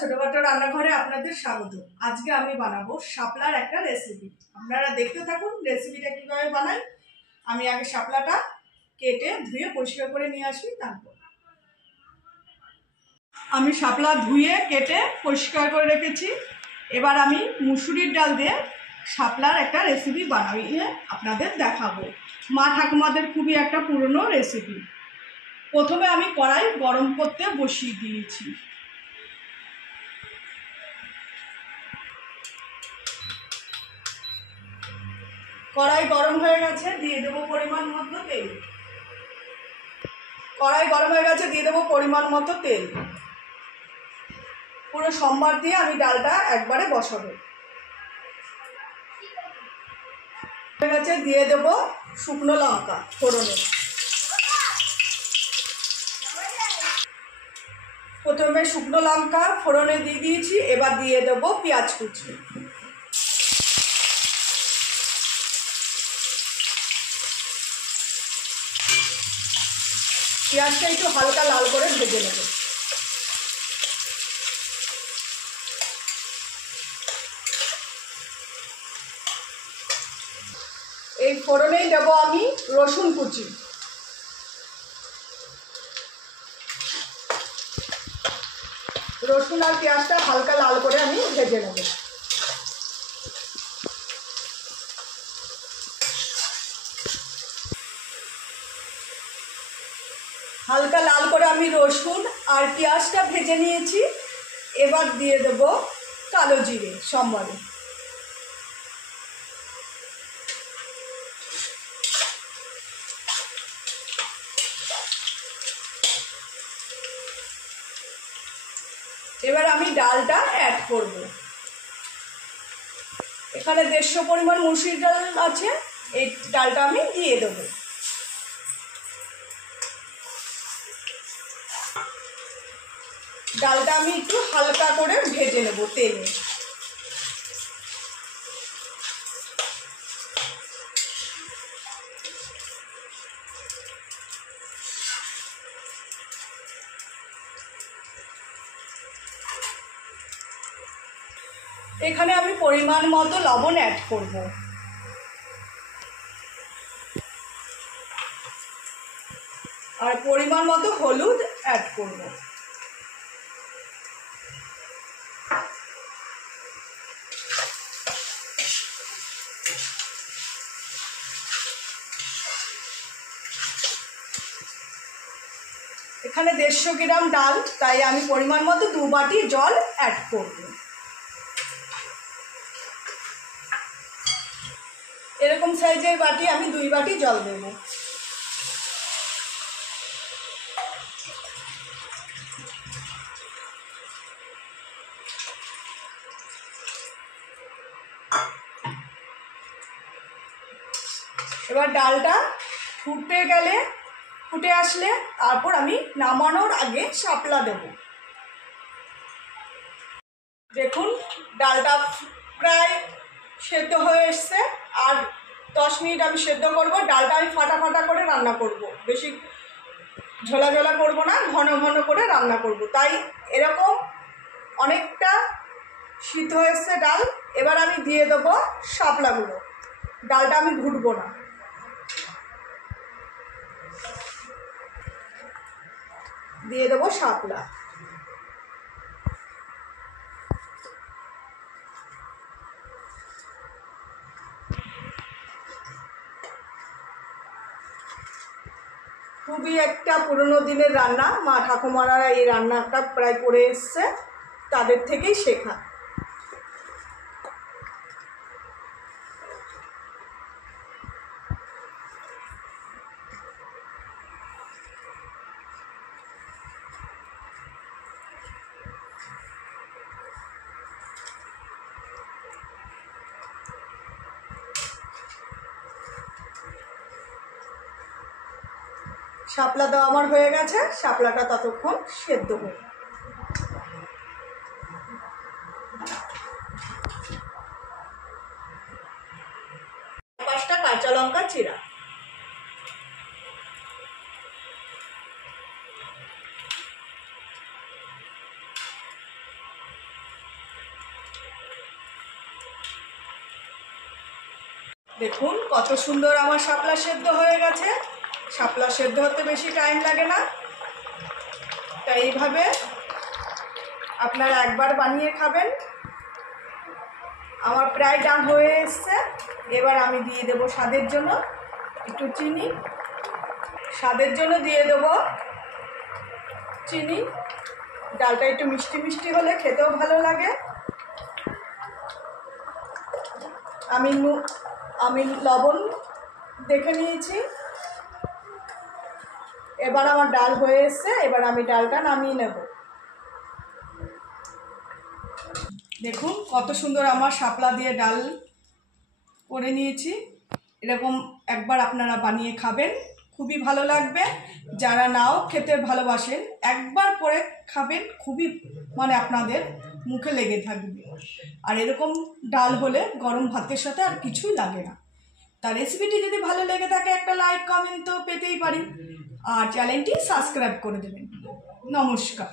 ছোটখাটো রান্নাঘরে আপনাদের স্বাগত। আজকে আমি বানাবো শাপলার একটা রেসিপি। আপনারা দেখতে থাকুন রেসিপিটা কিভাবে বানাই। আমি আগে শাপলাটা কেটে ধুয়ে পরিষ্কার করে নিয়ে আসি। তারপর আমি শাপলা ধুয়ে কেটে পরিষ্কার করে রেখেছি। এবার আমি মুসুরির ডাল দিয়ে শাপলার একটা রেসিপি বানিয়ে আপনাদের দেখাবো। মা ঠাকুমাদের খুবই একটা পুরনো রেসিপি। প্রথমে আমি কড়াই গরম করতে বসিয়ে দিয়েছি। কড়াই গরম হয়ে গেছে, দিয়ে দেবো পরিমাণ মতো তেল। কড়াই গরম হয়ে গেছে, দিয়ে দেবো পরিমাণ মতো তেল। পুরো সম্বার দিয়ে আমি ডালটা একবারে বসাবো। হয়ে গেছে, দিয়ে দেবো শুকনো লঙ্কা ফোড়নে। প্রথমে শুকনো লঙ্কা ফোড়নে দিয়ে দিয়েছি, এবার দিয়ে দেবো পেঁয়াজ কুচি। পেঁয়াজটা একটু হালকা লাল করে ভেজে নেব। এই ফোড়নেই দেব আমি রসুন কুচি। রসুন আর পেঁয়াজটা হালকা লাল করে আমি ভেজে নেব। হালকা লাল করে আমি রসুন আর পেঁয়াজটা ভেজে নিয়েছি। এবার দিয়ে দেব কালো জিরে সম্বরে। এবার আমি ডালটা অ্যাড করব। এখানে 150 পরিমাণ মুসুরির ডাল আছে, এই ডালটা আমি দিয়ে দেব। ডালটা আমি একটু হালকা করে ভেজে নেব তেলে। এখানে আমি পরিমাণ মতো লবণ অ্যাড করব। আর পরিমাণ মতো হলুদ অ্যাড করব। এখানে 150 গ্রাম ডাল, তাই আমি পরিমাণ মতো 2 বাটি জল অ্যাড করব। এরকম সাইজের বাটি আমি 2 বাটি জল দেব। এবার ডালটা ফুটে আসলে তারপর আমি নামানোর আগে শাপলা দেব। দেখুন ডালটা প্রায় সেদ্ধ হয়ে এসছে। আর 10 মিনিট আমি সেদ্ধ করব। ডালটা আমি ফাটা ফাটা করে রান্না করব, বেশি ঝোলা ঝোলা করব না, ঘন ঘন করে রান্না করব। তাই এরকম অনেকটা সিদ্ধ হয়ে এসছে ডাল। এবার আমি দিয়ে দেবো শাপলাগুলো। ডালটা আমি ঘুটবো না। দিয়ে দেবো শাপলা। খুবই একটা পুরনো দিনের রান্না। মা ঠাকুমারা এই রান্নাটা প্রায় করে এসছে, তাদের থেকেই শেখা। শাপলা দেওয়া আমার হয়ে গেছে। শাপলাটা ততক্ষণ সেদ্ধ হয়ে। 5টা কাঁচা লঙ্কা চিরা, দেখুন কত সুন্দর আমার শাপলা সেদ্ধ হয়ে গেছে। শাপলা সেদ্ধ হতে বেশি টাইম লাগে না। তাই এইভাবে আপনারা একবার বানিয়ে খাবেন। আমার প্রায় ডান হয়ে এসছে। এবার আমি দিয়ে দেব স্বাদের জন্য একটু চিনি। স্বাদের জন্য দিয়ে দেব চিনি। ডালটা একটু মিষ্টি মিষ্টি হলে খেতেও ভালো লাগে। আমি লবণ দেখে নিয়েছি। এবার আমার ডাল হয়ে এসছে। এবার আমি ডালটা নামিয়ে নেব। দেখুন কত সুন্দর আমার শাপলা দিয়ে ডাল করে নিয়েছি। এরকম একবার আপনারা বানিয়ে খাবেন, খুবই ভালো লাগবে। যারা নাও খেতে ভালোবাসেন একবার করে খাবেন, খুবই আপনাদের মুখে লেগে থাকবে। আর এরকম ডাল হলে গরম ভাতের সাথে আর কিছুই লাগে না। তার রেসিপিটি যদি ভালো লেগে থাকে একটা লাইক কমেন্ট তো পেতেই পারি। আর চ্যানেলটি সাবস্ক্রাইব করে দেবেন। নমস্কার।